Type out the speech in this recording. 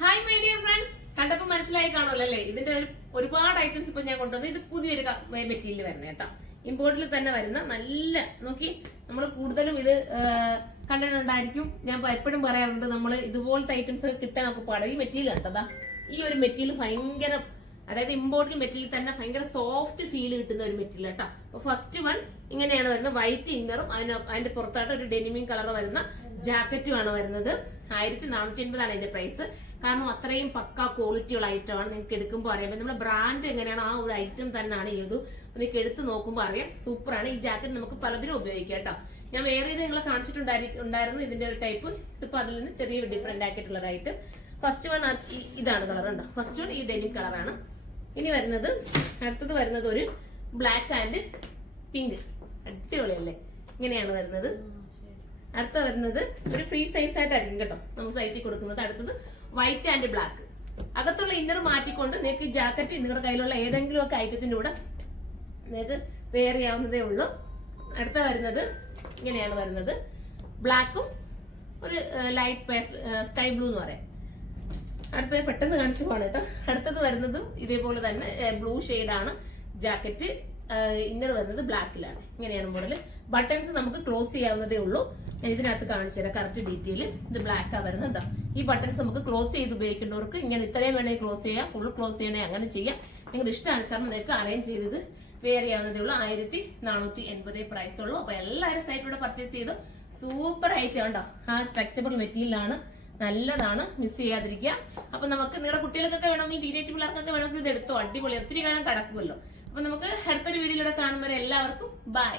Hi my dear friends, കണ്ടപ്പോ മനസ്സിലായി കാണുമല്ലോ അല്ലേ? ഇതിന്റെ ഒരുപാട് ഐറ്റംസ് ഇപ്പൊ ഞാൻ കൊണ്ടുവന്നു. ഇത് പുതിയൊരു മെറ്റീരിയൽ വരുന്ന കേട്ടോ, ഇമ്പോർട്ടിൽ തന്നെ വരുന്ന നല്ല നോക്കി. നമ്മൾ കൂടുതലും ഇത് കണ്ടിട്ടുണ്ടായിരിക്കും. ഞാൻ എപ്പോഴും പറയാറുണ്ട്, നമ്മൾ ഇതുപോലത്തെ ഐറ്റംസ് കിട്ടാൻ നമുക്ക് പാടാം. ഈ മെറ്റീരിയൽ കണ്ടതാ, ഈ ഒരു മെറ്റീരിയൽ ഭയങ്കര, അതായത് ഇമ്പോർട്ടഡ് മെറ്റീരിയൽ തന്നെ ഭയങ്കര സോഫ്റ്റ് ഫീൽ കിട്ടുന്ന ഒരു മെറ്റീരിയൽ കേട്ടോ. അപ്പൊ ഫസ്റ്റ് വൺ ഇങ്ങനെയാണ് വരുന്നത്, വൈറ്റ് ഇന്നറും അതിന്റെ പുറത്തായിട്ട് ഒരു ഡെനിമിൻ കളർ വരുന്ന ജാക്കറ്റും ആണ് വരുന്നത്. 1450 ആണ് അതിന്റെ പ്രൈസ്. കാരണം അത്രയും പക്ക ക്വാളിറ്റിയുള്ള ഐറ്റം ആണ്. നിങ്ങൾക്ക് എടുക്കുമ്പോൾ അറിയാം നമ്മുടെ ബ്രാൻഡ് എങ്ങനെയാണ്, ആ ഒരു ഐറ്റം തന്നെയാണ് ഏതു. നിങ്ങൾക്ക് എടുത്ത് നോക്കുമ്പോൾ അറിയാം, സൂപ്പറാണ്. ഈ ജാക്കറ്റ് നമുക്ക് പലതിനും ഉപയോഗിക്കാം കേട്ടോ. ഞാൻ വേറെ ഇത് നിങ്ങളെ കാണിച്ചിട്ടുണ്ടായിരുന്നു ഇതിന്റെ ഒരു ടൈപ്പ്. ഇതിപ്പോ അതിൽ നിന്ന് ചെറിയൊരു ഡിഫറെന്റ് ആക്കിയിട്ടുള്ള ഒരു ഐറ്റം. ഫസ്റ്റ് വൺ ഇതാണ് കളർ ഉണ്ടോ, ഫസ്റ്റ് വൺ ഈ ഡെനിം കളറാണ്. ഇനി വരുന്നത്, അടുത്തത് വരുന്നത് ഒരു ബ്ലാക്ക് ആൻഡ് പിങ്ക്, അടിപൊളിയല്ലേ? ഇങ്ങനെയാണ് വരുന്നത്. അടുത്ത വരുന്നത് ഒരു ഫ്രീ സൈസ് ആയിട്ടായിരിക്കും കേട്ടോ നമുക്ക് സൈറ്റിൽ കൊടുക്കുന്നത്. അടുത്തത് വൈറ്റ് ആൻഡ് ബ്ലാക്ക്. അകത്തുള്ള ഇന്നർ മാറ്റിക്കൊണ്ട് നിങ്ങൾക്ക് ഈ ജാക്കറ്റ് നിങ്ങളുടെ കയ്യിലുള്ള ഏതെങ്കിലും ഒക്കെ ഐറ്റത്തിന്റെ കൂടെ നിങ്ങൾക്ക് വെയർ ചെയ്യാവുന്നതേ ഉള്ളൂ. അടുത്ത വരുന്നത് ഇങ്ങനെയാണ് വരുന്നത്, ബ്ലാക്കും ഒരു ലൈറ്റ് സ്കൈ ബ്ലൂ എന്ന് പറയാം. അടുത്തത് പെട്ടെന്ന് കാണിച്ചു പോവാണ് കേട്ടോ. അടുത്തത് വരുന്നതും ഇതേപോലെ തന്നെ ബ്ലൂ ഷെയ്ഡാണ് ജാക്കറ്റ്. ഇന്നർ വരുന്നത് ബ്ലാക്കിലാണ്. ഇങ്ങനെയാണ് മോഡൽ. ബട്ടൺസ് നമുക്ക് ക്ലോസ് ചെയ്യാവുന്നതേ ഉള്ളൂ. ഞാൻ ഇതിനകത്ത് കാണിച്ചു തരാം കറക്റ്റ് ഡീറ്റെയിൽ. ഇത് ബ്ലാക്കാ വരുന്നുണ്ടോ. ഈ ബട്ടൺസ് നമുക്ക് ക്ലോസ് ചെയ്ത് ഉപയോഗിക്കേണ്ടവർക്ക് ഇങ്ങനെ ഇത്രയും വേണമെങ്കിൽ ക്ലോസ് ചെയ്യാം, ഫുൾ ക്ലോസ് ചെയ്യണേ അങ്ങനെ ചെയ്യാം. നിങ്ങളുടെ ഇഷ്ടാനുസരണം നിങ്ങൾക്ക് അറേഞ്ച് ചെയ്തത് വെയർ ചെയ്യാവുന്നതേ ഉള്ളൂ. 1480 പ്രൈസ് ഉള്ളൂ. അപ്പൊ എല്ലാവരും സൈറ്റിലൂടെ പർച്ചേസ് ചെയ്തു. സൂപ്പർ ഐറ്റം ഉണ്ടോ. ആ സ്ട്രെച്ചബിൾ മെറ്റീരിയലാണ്, നല്ലതാണ്, മിസ് ചെയ്യാതിരിക്കുക. അപ്പൊ നമുക്ക് നിങ്ങളുടെ കുട്ടികൾക്കൊക്കെ വേണമെങ്കിൽ, ടീനേജ് പിള്ളേർക്കൊക്കെ വേണമെങ്കിൽ ഇത് എടുത്തോ, അടിപൊളി, ഒത്തിരി കാലം കിടക്കുമല്ലോ. അപ്പൊ നമുക്ക് അടുത്തൊരു വീഡിയോയിലൂടെ കാണുമ്പോൾ എല്ലാവർക്കും ബൈ.